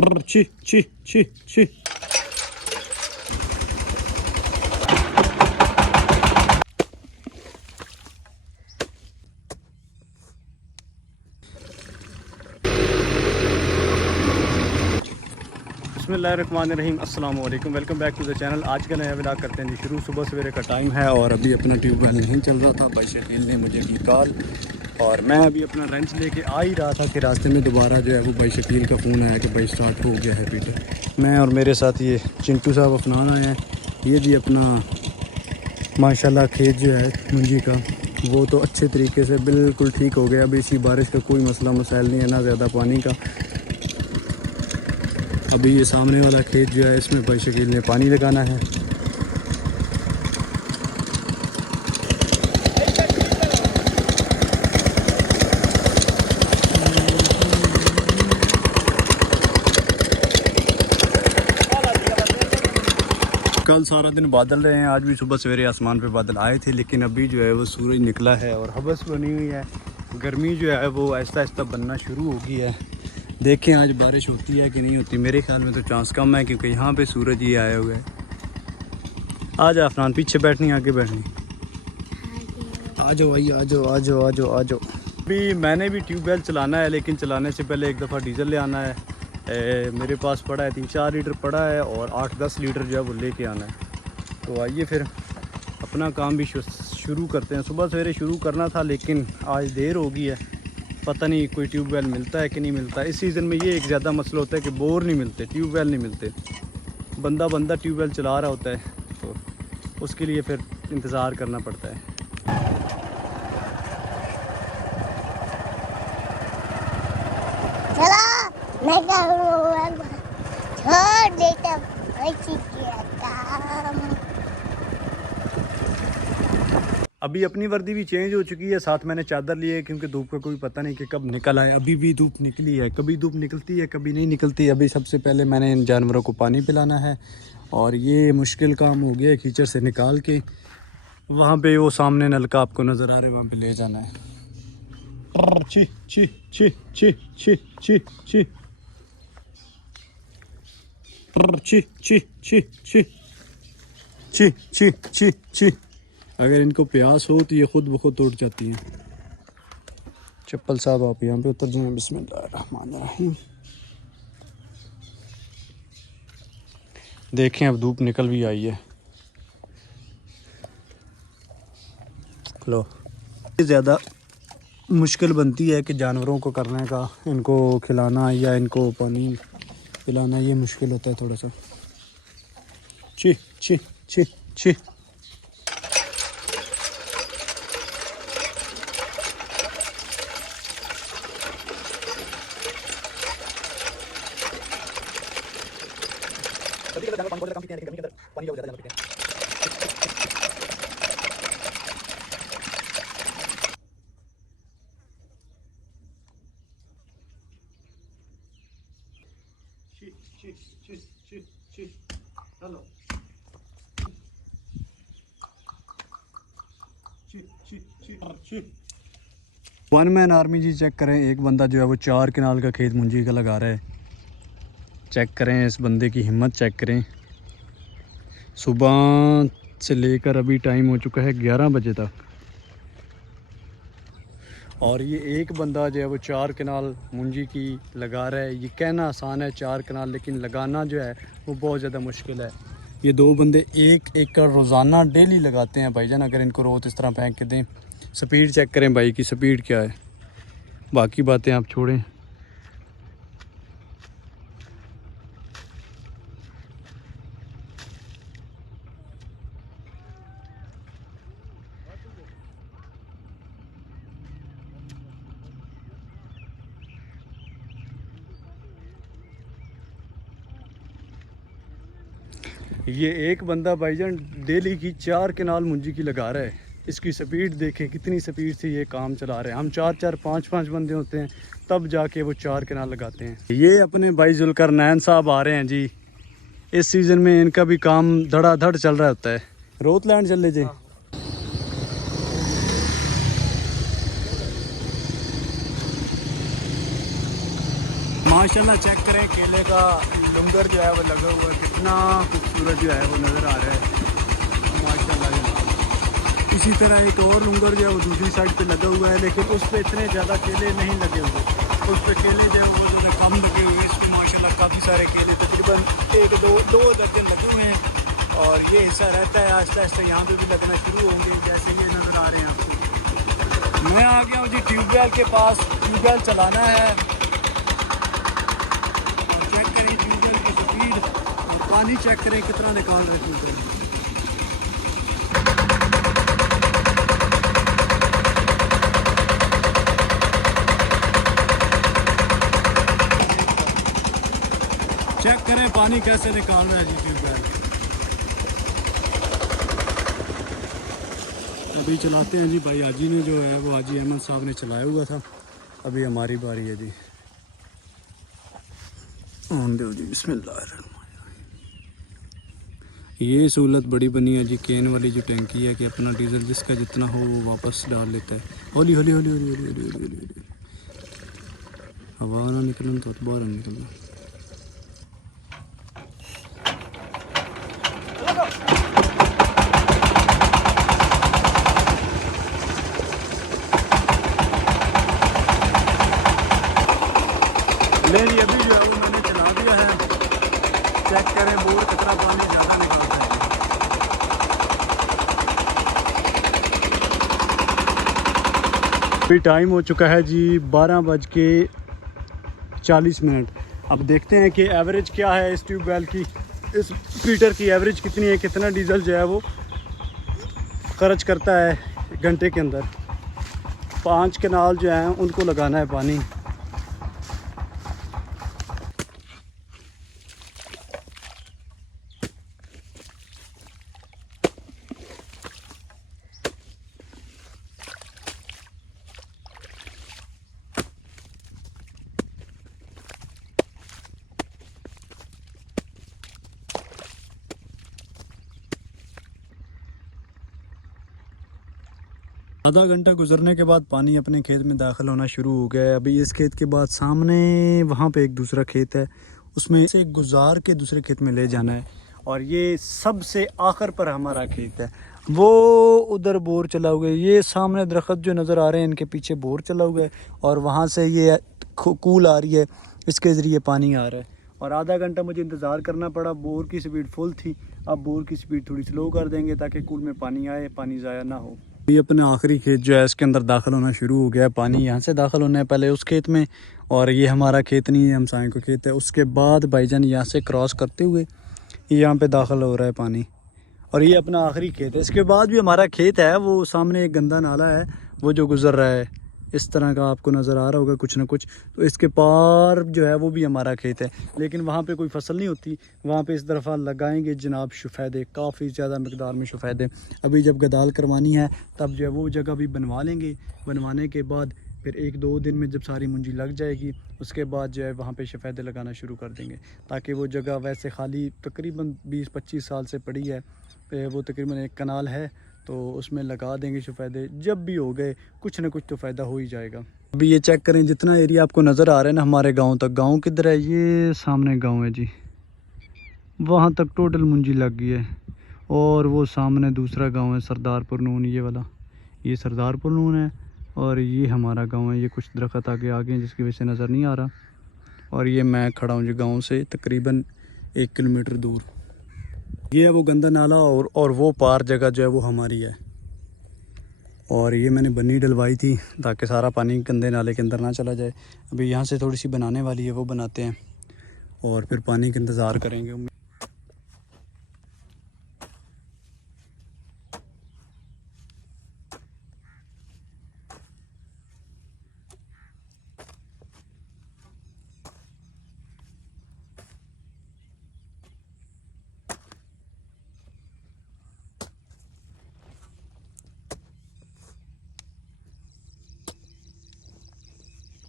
ची ची ची ची। बिस्मिल्लाहिर्रहमानिर्रहीम, अस्सलाम वालेकुम, welcome back to the channel. आज का नया व्लॉग करते हैं जी शुरू। सुबह सवेरे का टाइम है और अभी अपना ट्यूबवेल नहीं चल रहा था। भाई शकील ने मुझे की कॉल और मैं अभी अपना लंच लेके आ ही रहा था कि रास्ते में दोबारा जो है वो भाई शकील का फ़ोन आया कि भाई स्टार्ट हो गया है पीटर। मैं और मेरे साथ ये चिंटू साहब अफनान आए हैं। ये जी अपना माशाल्लाह खेत जो है मुंजी का वो तो अच्छे तरीके से बिल्कुल ठीक हो गया। अभी इसी बारिश का कोई मसला मसाइल नहीं है, ना ज़्यादा पानी का। अभी ये सामने वाला खेत जो है इसमें भाई शकील ने पानी लगाना है। कल सारा दिन बादल रहे हैं, आज भी सुबह सवेरे आसमान पे बादल आए थे, लेकिन अभी जो है वो सूरज निकला है और हवस बनी हुई है। गर्मी जो है वो आहिस्ता आहिस्ता बनना शुरू हो गई है। देखें आज बारिश होती है कि नहीं होती। मेरे ख्याल में तो चांस कम है क्योंकि यहाँ पे सूरज ही आए हुए हैं। आ जाओ अफनान, पीछे बैठनी आगे बैठनी? आ जाओ भाई, आ जाओ आ जाओ आ जाओ आ जाओ। अभी मैंने भी ट्यूबवेल चलाना है, लेकिन चलाने से पहले एक दफ़ा डीजल ले आना है। मेरे पास पड़ा है 3-4 लीटर पड़ा है और 8-10 लीटर जो है वो लेके आना है। तो आइए फिर अपना काम भी शुरू करते हैं। सुबह सवेरे शुरू करना था लेकिन आज देर हो गई है। पता नहीं कोई ट्यूबवेल मिलता है कि नहीं मिलता। इस सीज़न में ये एक ज़्यादा मसला होता है कि बोर नहीं मिलते, ट्यूबवेल नहीं मिलते। बंदा ट्यूबवेल चला रहा होता है तो उसके लिए फिर इंतज़ार करना पड़ता है। मैं छोड़ देता काम। अभी अपनी वर्दी भी चेंज हो चुकी है, साथ मैंने चादर ली है क्योंकि धूप का कोई पता नहीं कि कब निकल आए। अभी भी धूप निकली है, कभी धूप निकलती है कभी नहीं निकलती। अभी सबसे पहले मैंने इन जानवरों को पानी पिलाना है और ये मुश्किल काम हो गया है। कीचड़ से निकाल के वहाँ पे वो सामने नलका आपको नज़र आ रहा है, वहाँ पे ले जाना है। ची ची ची ची ची ची ची ची ची ची ची ची ची ची ची। अगर इनको प्यास हो तो ये खुद ब खुद उठ जाती हैं। चप्पल साहब आप यहाँ पे उतर जाएं। बिस्मिल्लाहिर्रहमानिर्रहीम। देखें अब धूप निकल भी आई है। लो, ज़्यादा मुश्किल बनती है कि जानवरों को करने का, इनको खिलाना या इनको पानी पिलाना, ये मुश्किल होता है थोड़ा सा। ची ची ची ची। हेलो वन मैन आर्मी जी, चेक करें एक बंदा जो है वो 4 कनाल का खेत मुंजी का लगा रहा है। चेक करें इस बंदे की हिम्मत, चेक करें। सुबह से लेकर अभी टाइम हो चुका है 11 बजे तक और ये एक बंदा जो है वो 4 कनाल मुंजी की लगा रहा है। ये कहना आसान है 4 कनाल, लेकिन लगाना जो है वो बहुत ज़्यादा मुश्किल है। ये 2 बंदे 1 एकड़ रोज़ाना डेली लगाते हैं भाईजान। अगर इनको रोज़ इस तरह फेंक के दें। स्पीड चेक करें भाई की, स्पीड क्या है, बाकी बातें आप छोड़ें। ये एक बंदा भाईजान डेली की 4 कनाल मुंजी की लगा रहा है। इसकी स्पीड देखें कितनी स्पीड से ये काम चला रहे हैं। हम 4-4 5-5 बंदे होते हैं तब जाके वो 4 कनाल लगाते हैं। ये अपने भाई जुल्करनैन साहब आ रहे हैं जी। इस सीज़न में इनका भी काम धड़ाधड़ चल रहा होता है। रोतलैंड चल लीजिए। माशाल्लाह चेक करें केले का लंगर जो है वो लगा हुआ है, कितना खूबसूरत जो है वो नज़र आ रहा है माशाल्लाह जनाब। इसी तरह एक और लंगर जो है वो दूसरी साइड पे लगा हुआ है, लेकिन उस पर इतने ज़्यादा केले नहीं लगे हुए, उस पर केले जो है वो ज़्यादा कम लगे हुए। इसमें माशाल्लाह काफ़ी सारे केले तकरीबन एक दो दर्जन लगे हुए हैं, और ये हिस्सा रहता है आहिस्ता आहिस्ता यहाँ पे भी लगना शुरू होंगे, जैसे ये नज़र आ रहे हैं आपको। मैं आ गया हूँ जी ट्यूबवेल के पास, ट्यूबवेल चलाना है और चेक करें ट्यूबवेल की स्पीड और पानी चेक करें कितना निकाल रहे ट्यूबवेल। चेक करें पानी कैसे निकाल रहा है जी ट्यूबवेल। अभी चलाते हैं जी, भाई हाजी ने जो है वो हाजी अहमद साहब ने चलाया हुआ था, अभी हमारी बारी है जी। दो जी बिस्मिल्लाह। ये सहूलत बड़ी बनी है जी, केन वाली जो टंकी है कि अपना डीजल जिसका जितना हो वो वापस डाल लेता है। हौली हौली हौली हौली हौली हौली हौली हौली, हवा ना निकलना तो बाहर निकलना। ले ली अभी जो है वो मैंने चला दिया है, चेक करें बोर कितना पानी ज़्यादा निकलता है। अभी टाइम हो चुका है जी 12:40। अब देखते हैं कि एवरेज क्या है इस ट्यूबवेल की, इस फीटर की एवरेज कितनी है, कितना डीजल जो है वो खर्च करता है घंटे के अंदर। 5 कनाल जो हैं उनको लगाना है पानी। आधा घंटा गुजरने के बाद पानी अपने खेत में दाखिल होना शुरू हो गया है। अभी इस खेत के बाद सामने वहाँ पे एक दूसरा खेत है, उसमें से गुजार के दूसरे खेत में ले जाना है, और ये सबसे आखिर पर हमारा खेत है। वो उधर बोर चला हुआ है, ये सामने दरख्त जो नज़र आ रहे हैं इनके पीछे बोर चला हुआ है, और वहाँ से ये कूल आ रही है, इसके ज़रिए पानी आ रहा है। और आधा घंटा मुझे इंतज़ार करना पड़ा, बोर की स्पीड फुल थी, अब बोर की स्पीड थोड़ी स्लो कर देंगे ताकि कूल में पानी आए, पानी ज़ाया ना हो। ये अपना आखिरी खेत जो है इसके अंदर दाखिल होना शुरू हो गया है, पानी यहाँ से दाखिल होना है पहले उस खेत में, और ये हमारा खेत नहीं है, हमसाए को खेत है। उसके बाद भाईजान यहाँ से क्रॉस करते हुए यहाँ पे दाखिल हो रहा है पानी, और ये अपना आखिरी खेत है। इसके बाद भी हमारा खेत है, वो सामने एक गंदा नाला है वो जो गुज़र रहा है, इस तरह का आपको नज़र आ रहा होगा कुछ ना कुछ। तो इसके पार जो है वो भी हमारा खेत है, लेकिन वहाँ पे कोई फसल नहीं होती। वहाँ पे इस दफ़ा लगाएंगे जनाब शफैदे, काफ़ी ज़्यादा मकदार में शफैदे। अभी जब गदाल करवानी है तब जो है वो जगह भी बनवा लेंगे, बनवाने के बाद फिर 1-2 दिन में जब सारी मुंजी लग जाएगी उसके बाद जो है वहाँ पे शफैदे लगाना शुरू कर देंगे, ताकि वो जगह वैसे खाली तकरीबन 20-25 साल से पड़ी है, वो तकरीबन 1 कनाल है, तो उसमें लगा देंगे शफैदे। जब भी हो गए कुछ ना कुछ तो फ़ायदा हो ही जाएगा। अभी ये चेक करें जितना एरिया आपको नज़र आ रहा है ना हमारे गांव तक, गांव किधर है, ये सामने गांव है जी, वहाँ तक टोटल मुंजी लग गई है। और वो सामने दूसरा गांव है सरदारपुर नून, ये वाला, ये सरदारपुर नून है, और ये हमारा गांव है। ये कुछ दरख्त आगे आगे हैं जिसकी वजह से नज़र नहीं आ रहा, और ये मैं खड़ा हूँ जी गाँव से तकरीबन 1 किलोमीटर दूर। ये है वो गंदा नाला, और वो पार जगह जो है वो हमारी है, और ये मैंने बन्नी डलवाई थी ताकि सारा पानी गंदे नाले के अंदर ना चला जाए। अभी यहाँ से थोड़ी सी बनाने वाली है, वो बनाते हैं और फिर पानी का इंतज़ार करेंगे।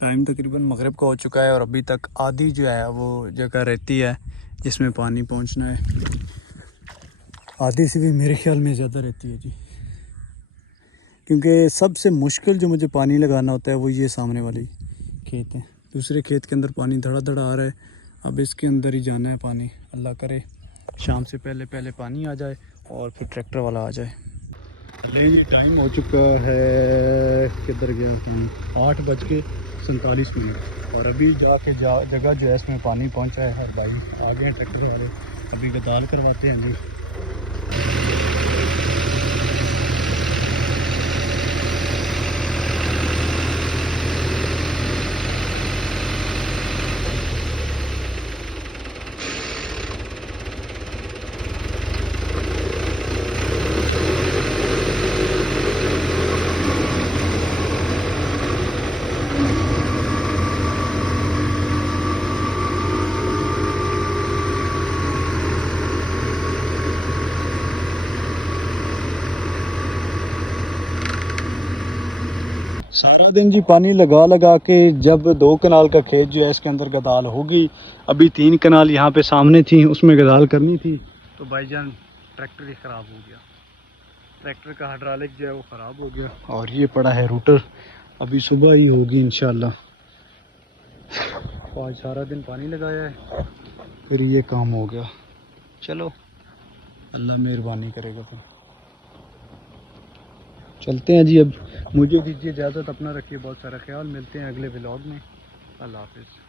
टाइम तकरीबन मगरिब का हो चुका है, और अभी तक आधी जो है वो जगह रहती है जिसमें पानी पहुंचना है, आधी से भी मेरे ख्याल में ज़्यादा रहती है जी। क्योंकि सबसे मुश्किल जो मुझे पानी लगाना होता है वो ये सामने वाली खेत है। दूसरे खेत के अंदर पानी धड़ा धड़ा आ रहा है। अब इसके अंदर ही जाना है पानी। अल्लाह करे शाम से पहले पहले पानी आ जाए और फिर ट्रैक्टर वाला आ जाए। ये टाइम हो चुका है, किधर गया पानी, 8:47 और अभी जाके जगह जो है इसमें पानी पहुंचा है और भाई आ गए हैं ट्रैक्टर वाले। अभी गदाल करवाते हैं जी। सारा दिन जी पानी लगा लगा के जब 2 कनाल का खेत जो है इसके अंदर गदाल होगी। अभी 3 कनाल यहाँ पे सामने थी, उसमें गदाल करनी थी तो भाईजान ट्रैक्टर ही ख़राब हो गया। ट्रैक्टर का हाइड्रोलिक जो है वो ख़राब हो गया और ये पड़ा है रूटर। अभी सुबह ही होगी इंशाल्लाह। आज सारा दिन पानी लगाया है फिर ये काम हो गया। चलो अल्लाह मेहरबानी करेगा। फिर चलते हैं जी। अब मुझे दीजिए इजाज़त, अपना रखिए बहुत सारा ख्याल। मिलते हैं अगले व्लॉग में। अल्लाह हाफिज़।